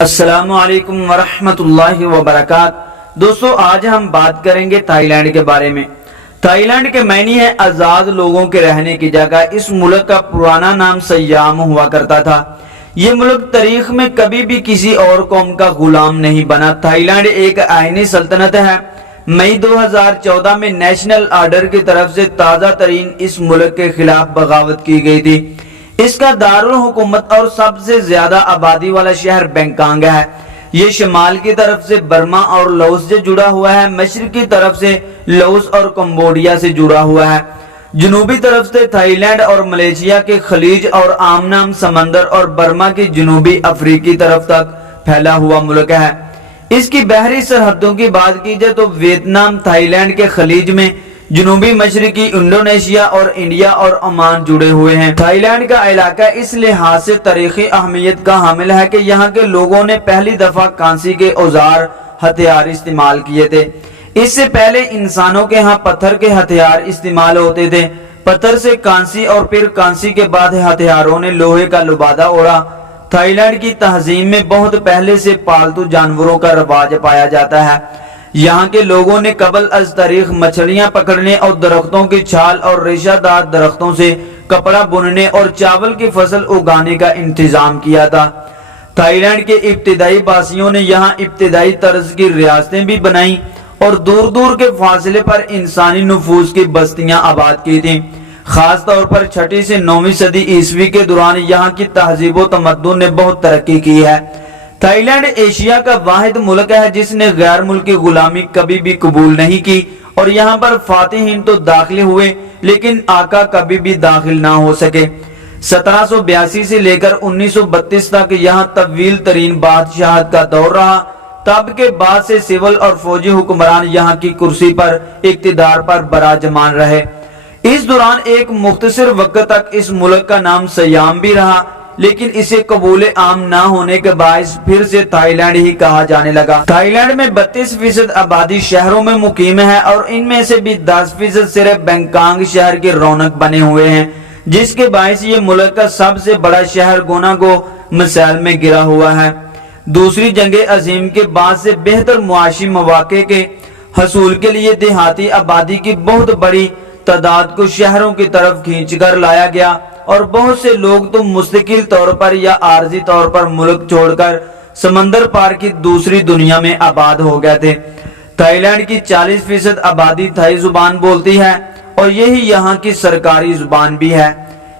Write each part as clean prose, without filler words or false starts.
السلام علیکم ورحمۃ اللہ وبرکاتہ۔ دوستو آج ہم بات کریں گے تھائی لینڈ کے بارے میں۔ تھائی لینڈ کے معنی ہے آزاد لوگوں کے رہنے کی جگہ۔ اس ملک کا پرانا نام سیام ہوا کرتا تھا۔ یہ ملک تاریخ میں کبھی بھی کسی اور قوم کا غلام نہیں بنا۔ تھائی لینڈ ایک آئینی سلطنت ہے۔ مئی 2014 میں نیشنل آرڈر کی طرف سے تازہ ترین اس ملک کے خلاف بغاوت کی گئی تھی۔ اس کا دارالحکومت اور سب سے زیادہ آبادی والا شہر بینکانگ ہے۔ یہ شمال کی طرف سے برما اور لاؤس سے جڑا ہوا ہے، مشرق کی طرف سے لاؤس اور کمبوڈیا سے جڑا ہوا ہے، جنوبی طرف سے تھائی لینڈ اور ملیشیا کے خلیج اور آمنام سمندر اور برما کی جنوبی افریقی طرف تک پھیلا ہوا ملک ہے۔ اس کی بحری سرحدوں کی بات کی جائے تو ویتنام تھائی لینڈ کے خلیج میں، جنوبی مشرقی انڈونیشیا اور انڈیا اور عمان جڑے ہوئے ہیں۔ تھائی لینڈ کا علاقہ اس لحاظ سے تاریخی اہمیت کا حامل ہے کہ یہاں کے لوگوں نے پہلی دفعہ کانسی کے اوزار ہتھیار استعمال کیے تھے۔ اس سے پہلے انسانوں کے ہاں پتھر کے ہتھیار استعمال ہوتے تھے۔ پتھر سے کانسی اور پھر کانسی کے بعد ہتھیاروں نے لوہے کا لبادہ اوڑھا۔ تھائی لینڈ کی تہذیب میں بہت پہلے سے پالتو جانوروں کا رواج پایا جاتا ہے۔ یہاں کے لوگوں نے قبل از تاریخ مچھلیاں پکڑنے اور درختوں کی چھال اور ریشہ دار درختوں سے کپڑا بننے اور چاول کی فصل اگانے کا انتظام کیا تھا۔ تھائی لینڈ کے ابتدائی باسیوں نے یہاں ابتدائی طرز کی ریاستیں بھی بنائیں اور دور دور کے فاصلے پر انسانی نفوذ کی بستیاں آباد کی تھیں۔ خاص طور پر 6 سے 9 صدی عیسوی کے دوران یہاں کی تہذیب و تمدن نے بہت ترقی کی ہے۔ تھائی لینڈ ایشیا کا واحد ملک ہے جس نے غیر ملکی غلامی کبھی بھی قبول نہیں کی، اور یہاں پر فاتحین تو داخل ہوئے لیکن آقا کبھی بھی داخل نہ ہو سکے۔ 1782 سے لے کر 1932 تک یہاں طویل ترین بادشاہت کا دور رہا۔ تب کے بعد سے سول اور فوجی حکمران یہاں کی کرسی پر اقتدار پر براجمان رہے۔ اس دوران ایک مختصر وقت تک اس ملک کا نام سیام بھی رہا، لیکن اسے قبول عام نہ ہونے کے باعث پھر سے تھائی لینڈ ہی کہا جانے لگا۔ تھائی لینڈ میں 32% آبادی شہروں میں مقیم ہے اور ان میں سے بھی 10% صرف بینکانگ شہر کی رونق بنے ہوئے ہیں، جس کے باعث یہ ملک کا سب سے بڑا شہر گونا کو مسائل میں گرا ہوا ہے۔ دوسری جنگ عظیم کے بعد سے بہتر معاشی مواقع کے حصول کے لیے دیہاتی آبادی کی بہت بڑی تعداد کو شہروں کی طرف کھینچ کر لایا گیا، اور بہت سے لوگ تو مستقل طور پر یا عارضی طور پر ملک چھوڑ کر سمندر پار کی دوسری دنیا میں آباد ہو گئے تھے۔ تھائی لینڈ کی 40% آبادی تھائی زبان بولتی ہے اور یہی یہاں کی سرکاری زبان بھی ہے۔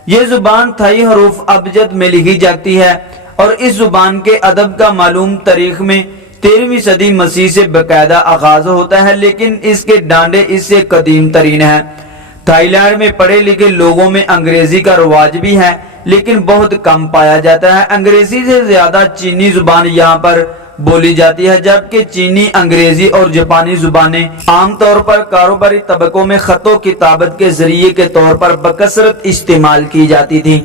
یہ زبان تھائی حروف ابجد میں لکھی جاتی ہے اور اس زبان کے ادب کا معلوم تاریخ میں 13ویں صدی مسیح سے باقاعدہ آغاز ہوتا ہے، لیکن اس کے ڈانڈے اس سے قدیم ترین ہے۔ تھائی لینڈ میں پڑھے لکھے لوگوں میں انگریزی کا رواج بھی ہے، لیکن بہت کم پایا جاتا ہے۔ انگریزی سے زیادہ چینی زبان یہاں پر بولی جاتی ہے، جبکہ چینی، انگریزی اور جاپانی زبانیں عام طور پر کاروباری طبقوں میں خط و کتابت کے ذریعے کے طور پر بکثرت استعمال کی جاتی تھی۔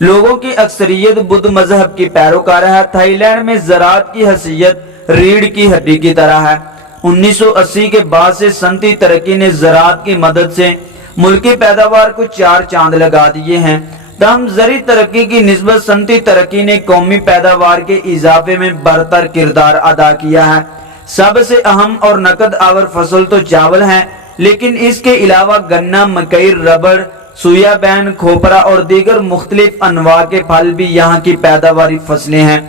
لوگوں کی اکثریت بدھ مذہب کی پیروکار ہے۔ تھائی لینڈ میں زراعت کی حیثیت ریڑھ کی ہڈی کی طرح ہے۔ 1980 کے بعد سے صنعتی ترقی نے زراعت کی مدد سے ملکی پیداوار کو 4 چاند لگا دیے ہیں، تاہم زرعی ترقی کی نسبت صنعتی ترقی نے قومی پیداوار کے اضافے میں برتر کردار ادا کیا ہے۔ سب سے اہم اور نقد آور فصل تو چاول ہے، لیکن اس کے علاوہ گنا، مکئی، ربڑ، سویا بین، کھوپرا اور دیگر مختلف انواع کے پھل بھی یہاں کی پیداواری فصلیں ہیں۔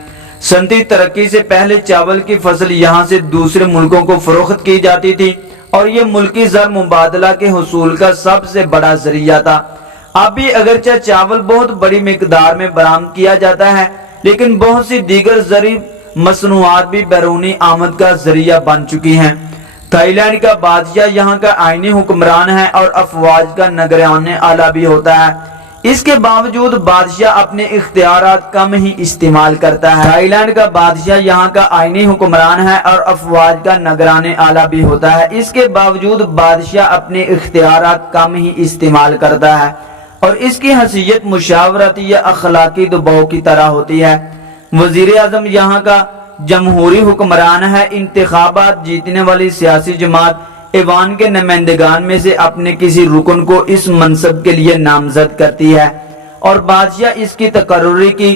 صنعتی ترقی سے پہلے چاول کی فصل یہاں سے دوسرے ملکوں کو فروخت کی جاتی تھی اور یہ ملکی زر مبادلہ کے حصول کا سب سے بڑا ذریعہ تھا۔ اب بھی اگرچہ چاول بہت بڑی مقدار میں برآمد کیا جاتا ہے، لیکن بہت سی دیگر زرعی مصنوعات بھی بیرونی آمد کا ذریعہ بن چکی ہیں۔ تھائی لینڈ کا بادشاہ یہاں کا آئینی حکمران ہے اور افواج کا نگران اعلیٰ بھی ہوتا ہے۔ اس کے باوجود بادشاہ اپنے اختیارات کم ہی استعمال کرتا ہے۔ تھائی لینڈ کا بادشاہ یہاں کا آئینی حکمران ہے اور افواج کا نگران اعلیٰ بھی ہوتا ہے۔ اس کے باوجود بادشاہ اپنے اختیارات کم ہی استعمال کرتا ہے اور اس کی حیثیت مشاورتی یا اخلاقی دباؤ کی طرح ہوتی ہے۔ وزیر اعظم یہاں کا جمہوری حکمران ہے۔ انتخابات جیتنے والی سیاسی جماعت ایوان کے نمائندگان میں سے اپنے کسی رکن کو اس منصب کے لیے نامزد کرتی ہے اور بادشاہ اس کی تقرری کی